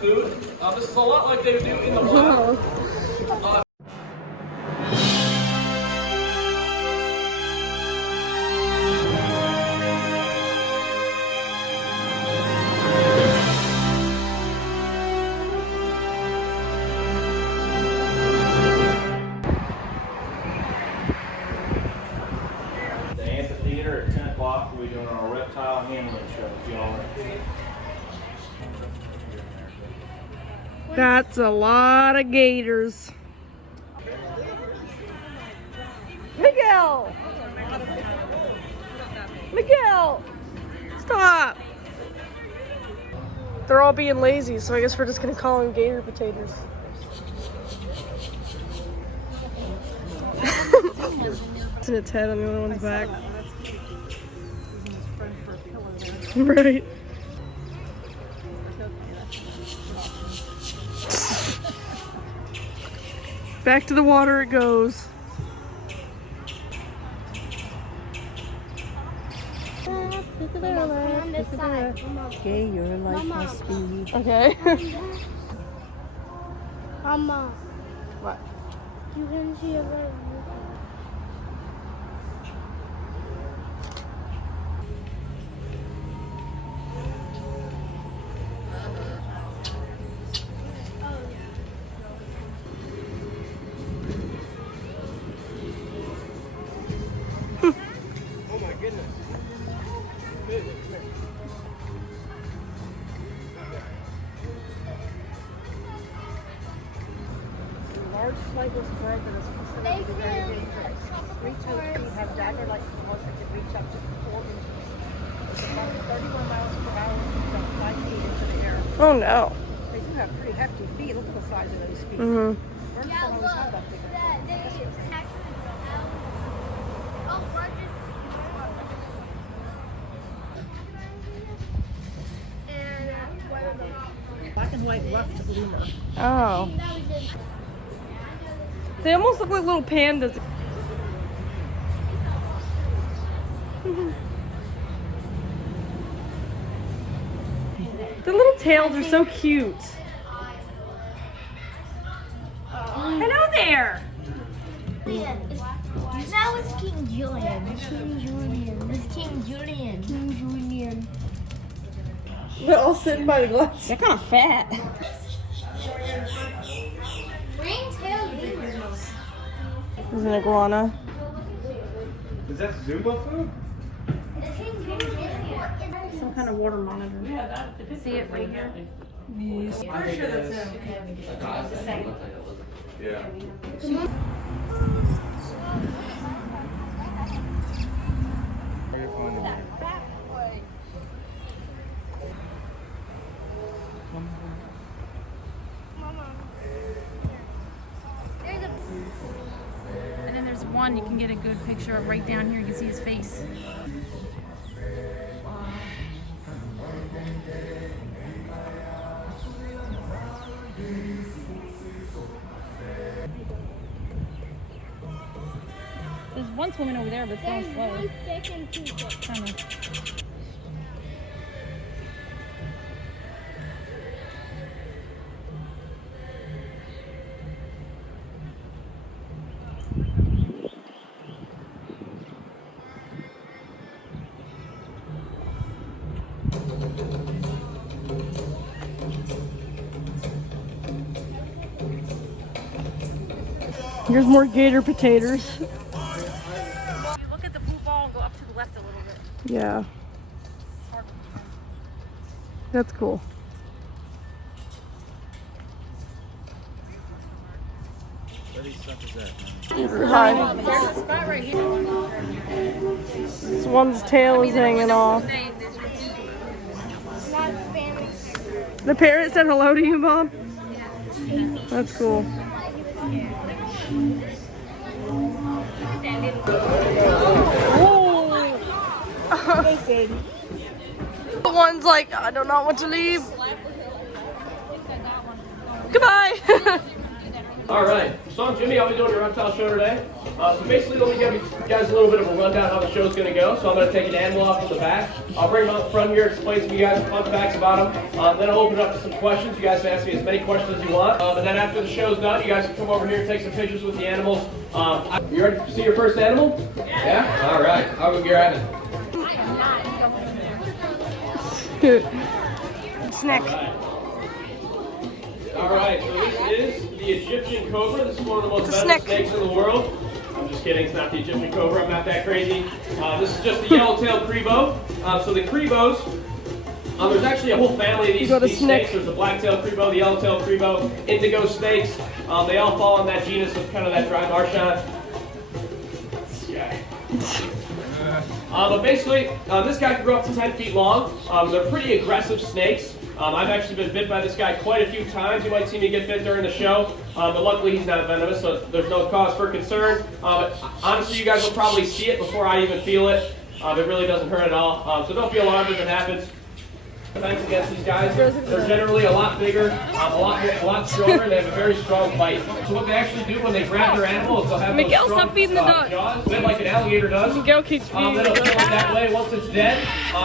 Food. This is a lot like they do in the wild. The amphitheater at 10 o'clock, we'll be doing our reptile handling show. Y'all. That's a lot of gators. Miguel! Miguel! Stop! They're all being lazy, so I guess we're just gonna call them gator potatoes. It's in its head on the other one's back. Right. Back to the water it goes. Okay, your life must be. Okay. Mama, What? you can see it right Large flightless bird that is considered to be very dangerous. Reach-out feet have dagger-like claws that can reach up to 4 inches. About 31 miles per hour and jump 5 feet into the air. Oh no. They do have pretty hefty feet. Look at the size of those feet. Mm-hmm. Birds don't always have that big. Black and white ruffed lemur. Oh. They almost look like little pandas. The little tails are so cute. Hello there! That was King Julian. King Julian. It's King Julian. King Julian. They're all sitting by the glass. They're kind of fat. Ringtail lemurs. This is an iguana. Is that Zumba food? Some kind of water monitor. See it right here? Yeah. And then there's one you can get a good picture of right down here. You can see his face. There's one swimming over there, but it's going slow. Kinda. Here's more gator potatoes. You look at the blue ball and go up to the left a little bit. Yeah. That's cool. Hi. There's a spot right here. This one's tail is hanging off. The parrot said hello to you, Bob? That's cool. The one's like, I do not want to leave. Goodbye. All right, so I'm Jimmy. I'll be doing your reptile show today. So basically, let me give you guys a little bit of a rundown how the show's going to go. So I'm going to take an animal off from the back. I'll bring him out front here, explain to you guys some fun facts about him. Then I'll open it up to some questions. You guys can ask me as many questions as you want. And then after the show's done, you guys can come over here and take some pictures with the animals. You ready to see your first animal? Yeah? All right. I'll go grab it. Snack. All right, so this is the Egyptian cobra. This is one of the most It's a venomous snake. snakes in the world. I'm just kidding, it's not the Egyptian cobra. I'm not that crazy. This is just the yellow-tailed crebo. So the crebos, there's actually a whole family of these got a snakes. snake. There's the black-tailed crebo, the yellow-tailed crebo, indigo snakes. They all fall in that genus of kind of that dry marchand. Yeah. But basically, this guy can grow up to 10 feet long. They're pretty aggressive snakes. I've actually been bit by this guy quite a few times. You might see me get bit during the show, but luckily he's not venomous, so there's no cause for concern. But honestly, you guys will probably see it before I even feel it. It really doesn't hurt at all, so don't be alarmed if it happens. Defense against these guys, they're generally a lot bigger, a lot stronger, and they have a very strong bite. So what they actually do when they grab their animal is they'll have Miguel, those strong stop feeding the dog. jaws, a bit like an alligator does. Miguel keeps feeding It'll the kill it dog. that way. Once it's dead,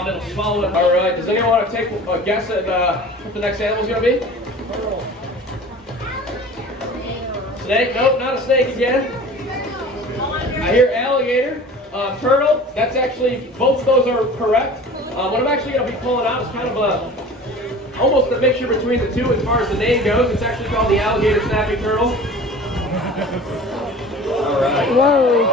it'll swallow it. All right. Does anyone want to take a guess at what the next animal's going to be? Snake? Nope, not a snake again. I hear alligator. Turtle. That's actually, both of those are correct. What I'm actually going to be pulling out is kind of almost a mixture between the two as far as the name goes. It's actually called the alligator snapping turtle. All right. Whoa.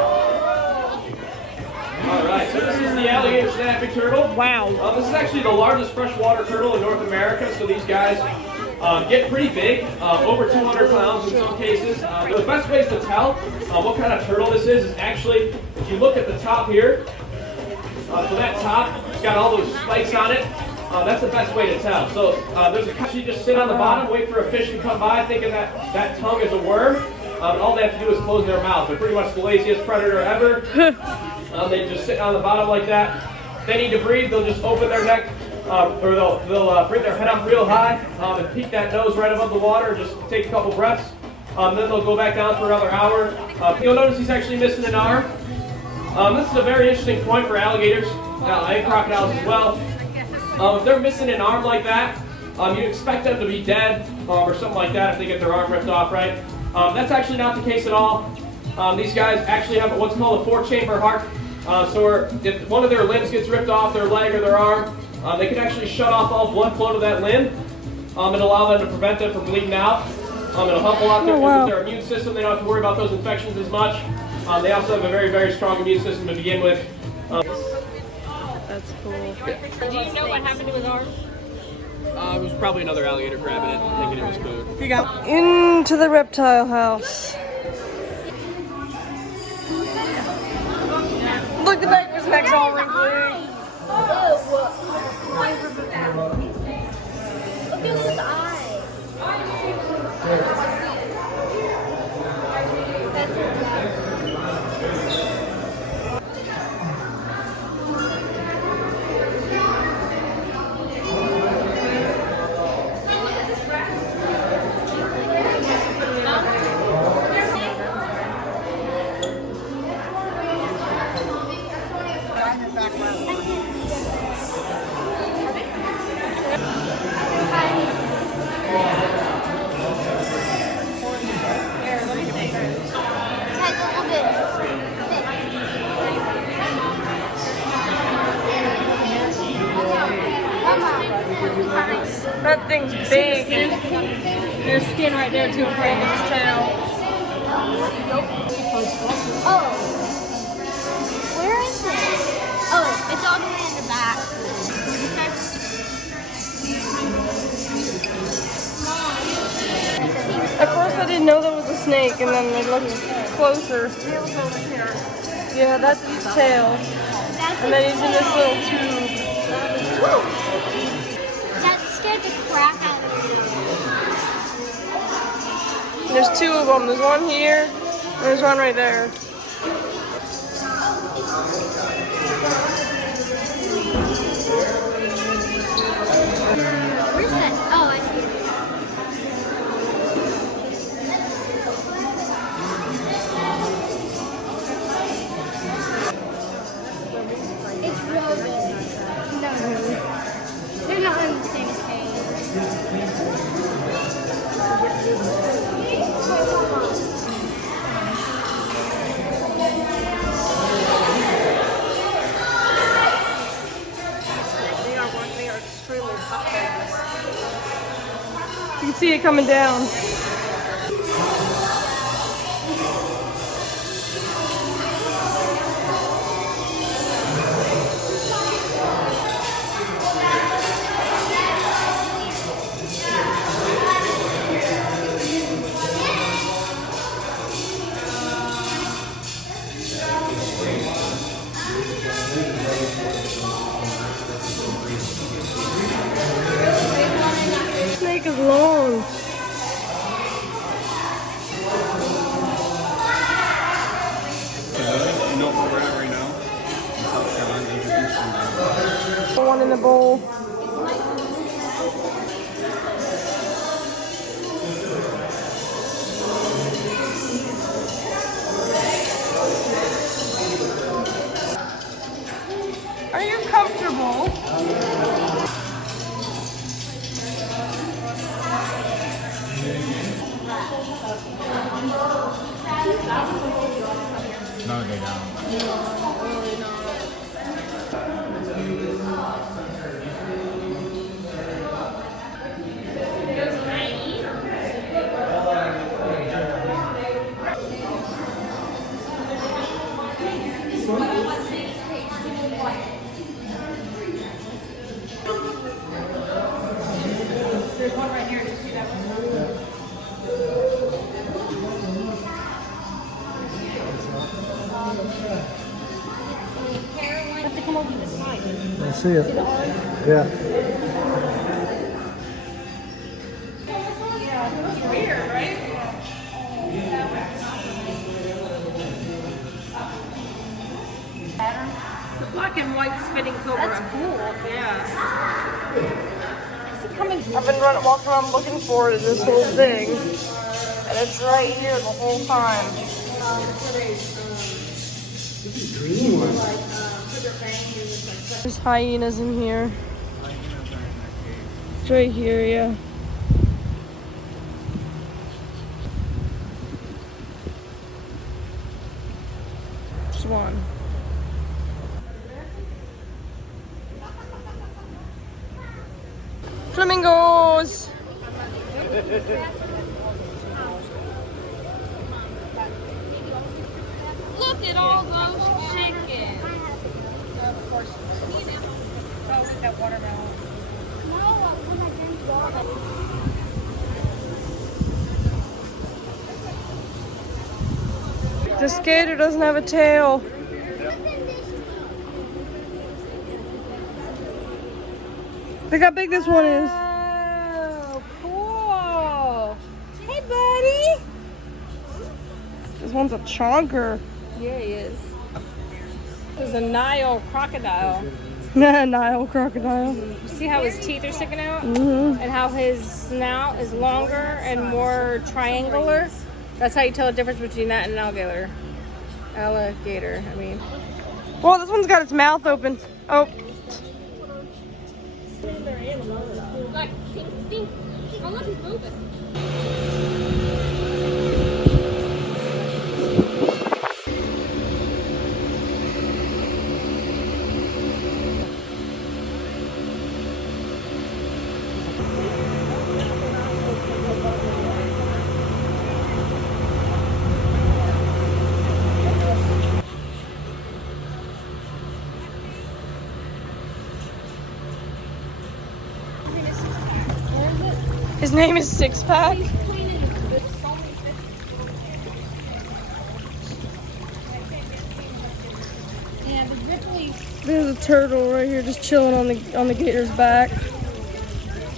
All right, so this is the alligator snapping turtle. Wow. This is actually the largest freshwater turtle in North America, so these guys get pretty big, over 200 pounds in some cases. The best ways to tell what kind of turtle this is actually, if you look at the top here, so that top, it's got all those spikes on it. That's the best way to tell. So there's a couple, you just sit on the bottom, wait for a fish to come by, thinking that tongue is a worm. And all they have to do is close their mouth. They're pretty much the laziest predator ever. They just sit on the bottom like that. If they need to breathe, they'll just open their neck, or they'll bring their head up real high and peek that nose right above the water. Just take a couple breaths. Then they'll go back down for another hour. You'll notice he's actually missing an arm. This is a very interesting point for alligators and crocodiles as well. If they're missing an arm like that, you'd expect them to be dead or something like that if they get their arm ripped off, right? That's actually not the case at all. These guys actually have what's called a 4-chamber heart. So if one of their limbs gets ripped off, their leg or their arm, they can actually shut off all blood flow to that limb and allow them to prevent them from bleeding out. It'll help a lot with their immune system. They don't have to worry about those infections as much. They also have a very, very strong immune system to begin with. That's cool. Do you know what happened to his arm? It was probably another alligator grabbing it, thinking it was food. Into the reptile house. Look at that, his neck's all wrinkly. Look at his eye. That thing's big. There's skin right there too, afraid of his tail. Oh. Where is it? Oh, it's all the way in the back. At first I didn't know that was a snake, and then I looked closer. Yeah, that's his tail. And then he's in this little tube. That scared the crap out of me. There's two of them. There's one here, and there's one right there. Where's that? Oh, I see it. They are extremely hot babies. You can see it coming down. Snake is long. You know where we're at right now? South Carolina, introducing One in the bowl. Are you comfortable? No, they don't. There's one right here. Did you see that one? Have to come over this side. I see it. Yeah. Weird, right? The black and white spitting cobra. That's cool. Yeah. I've been walking around looking for it in this whole thing. And it's right here the whole time. There's hyenas in here. It's right here, yeah. Just one. Flamingos! Look at all those chickens. This gator doesn't have a tail. Look how big this one is. Oh, cool. Hey, buddy. This one's a chonker. Yeah, he is. This is a Nile crocodile. Nile crocodile. You see how his teeth are sticking out? Mm-hmm. And how his snout is longer and more triangular? That's how you tell the difference between that and an alligator. Alligator, I mean. Well, this one's got its mouth open. Oh. Look, stink. Oh, look, he's moving. His name is Six Pack. Yeah, the Ripley. There's a turtle right here just chilling on the gator's back.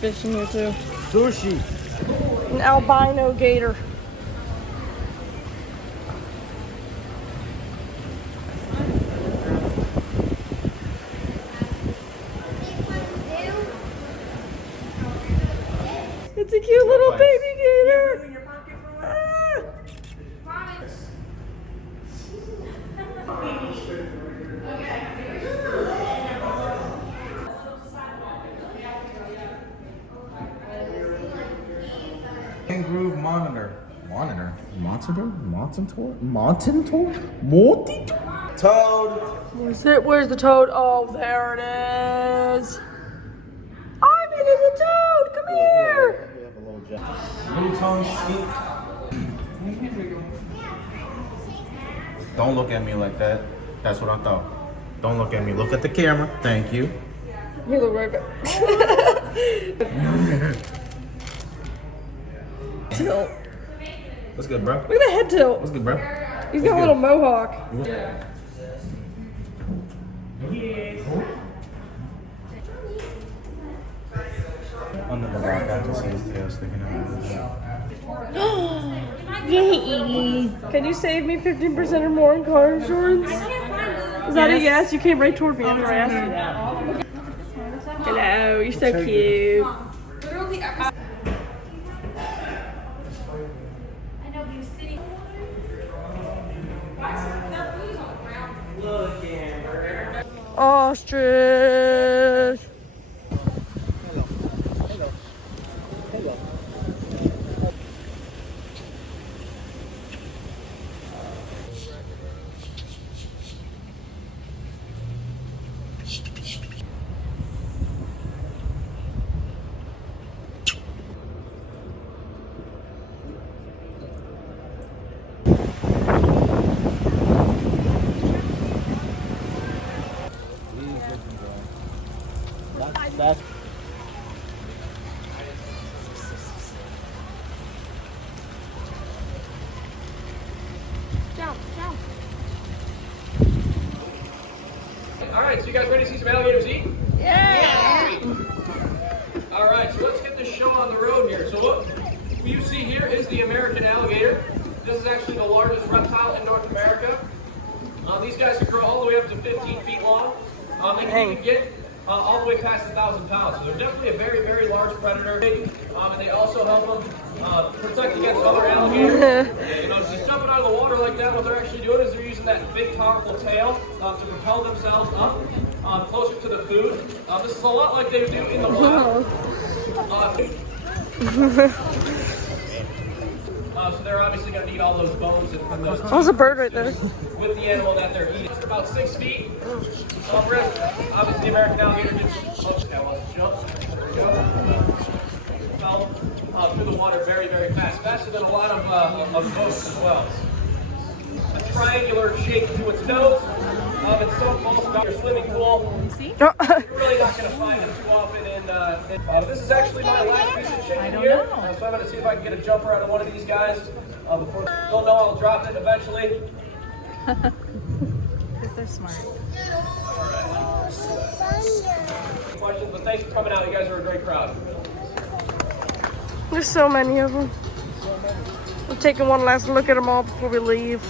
Fish in here too. Sushi. An albino gator. It's a cute little baby gator. Ah. Groove Monitor. Montator? Toad. Where's it? Where's the toad? Oh, there it is. Ivan is a toad. Come here. Blue tongue sneak. Don't look at me like that. That's what I thought. Don't look at me. Look at the camera. Thank you. You look right back. Tilt. What's good, bro? Look at that head tilt. What's good, bro? He's got a little mohawk. Under the rock, I can see his tail sticking out. Can you save me 15% or more in car insurance? Is that a yes? You came right toward me after I asked you that. Hello, you're so cute. Ostrich. That's All right, so you guys ready to see some alligators eat? Yeah. All right, so let's get this show on the road here. So what you see here is the American alligator. This is actually the largest reptile in North America. These guys can grow all the way up to 15 feet long. They can even get all the way past 1,000 pounds. So they're definitely a very, very large predator. And they also help them protect against other alligators. You know, just jumping out of the water like that, what they're actually doing is they're using that big, powerful tail to propel themselves up closer to the food. This is a lot like they do in the wild. So they're obviously going to need all those bones and those teeth. There's a bird right there. With the animal that they're eating. It's about 6 feet. Obviously, the American alligator just jump. Fell through the water very, very fast. Faster than a lot of boats as well. A triangular shape to its nose. It's so close to your swimming pool. You're really not going to find it too often. This is actually my last piece of chicken here. So I'm going to see if I can get a jumper out of one of these guys. Before they'll know I'll drop it eventually. Because they're smart. Questions, but thanks for coming out. You guys are a great crowd. There's so many of them. I'm taking one last look at them all before we leave.